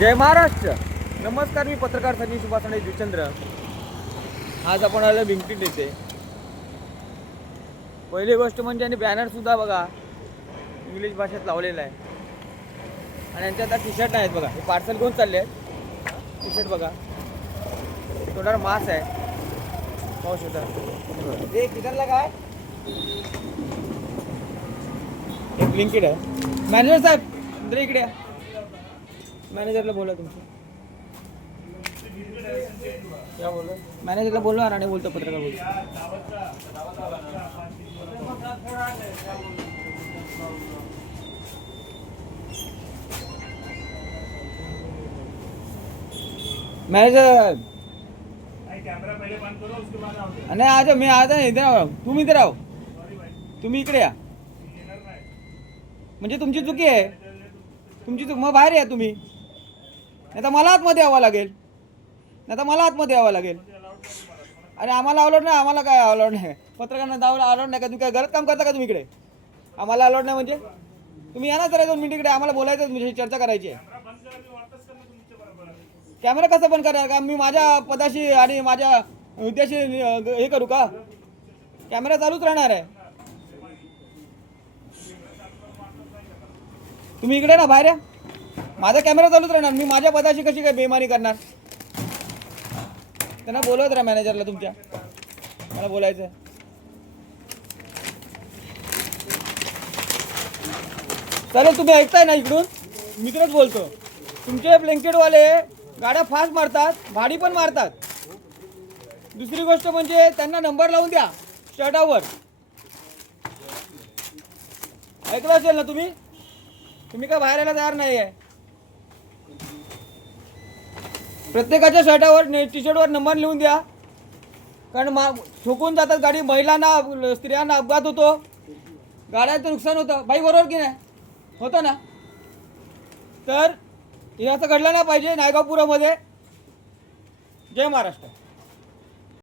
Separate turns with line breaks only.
जय महाराष्ट्र. नमस्कार मी पत्रकार संजय सुभाषणे जुचंद्र आज आपण आलो भिंगटीत येते पहिली गोष्ट म्हणजे आणि बॅनरसुद्धा बघा इंग्लिश भाषेत लावलेला आहे. आणि यांच्या आता टी शर्ट आहेत बघा. हे पार्सल घेऊन चालले आहेत. टी शर्ट बघा. तोंडावर मास आहे. पाहू शकता ते किधरला काय? एक ब्लिंकिट आहे. मॅनेजर साहेब इकडे मॅनेजरला बोला तुमचं. बोला. मॅनेजरला बोलणार आणि बोलतो पत्रकार बोलतो. मॅनेजर नाही आज मी आज इथे तुम्ही इथे राहो. तुम्ही इकडे या. म्हणजे तुमची चुकी आहे. तुमची चूक मग बाहेर या तुम्ही. नाही तर मला आतमध्ये यावं लागेल. नाही तर मला आतमध्ये यावं लागेल. अरे आम्हाला अलाउड नाही आम्हाला काय अलाउड नाही? पत्रकारांना जावं अलाउड नाही का? तुम्ही काय गलत काम करता का तुम्ही इकडे? आम्हाला अलाउड नाही म्हणजे? तुम्ही या ना जरा दोन मिनिट इकडे आम्हाला बोलायचं तुमच्या चर्चा करायची आहे.
कॅमेरा बंद करा करणार
पण का मी माझ्या पदाशी आणि माझ्या हुद्द्याशी हे करू का? कॅमेरा चालूच राहणार आहे. तुम्ही इकडे ना बाहेर या. माझा कॅमेरा चालूच राहणार. मी माझ्या पदाशी कशी काय बेमानी करणार? त्यांना बोलवत राहा मॅनेजरला तुमच्या. मला बोलायचं चालेल तुम्ही ऐकताय ना इकडून? मित्रच बोलतो. तुमचे ब्लँकेटवाले गाड्या फास्ट मारतात भाडी पण मारतात. दुसरी गोष्ट म्हणजे त्यांना नंबर लावून द्या शर्टावर. ऐकलं असेल ना तुम्ही? तुम्ही काय बाहेर यायला तयार नाही आहे प्रत्येकाच्या शर्टावर टी शर्टवर नंबर लिहून द्या. कारण मा ठोकून जातात गाडी. महिलांना स्त्रियांना अपघात होतो. गाड्यांचं नुकसान होतं. बाई बरोबर की नाही? होतं ना? तर हे असं घडलं नाही पाहिजे नायगावपुरामध्ये. जय महाराष्ट्र.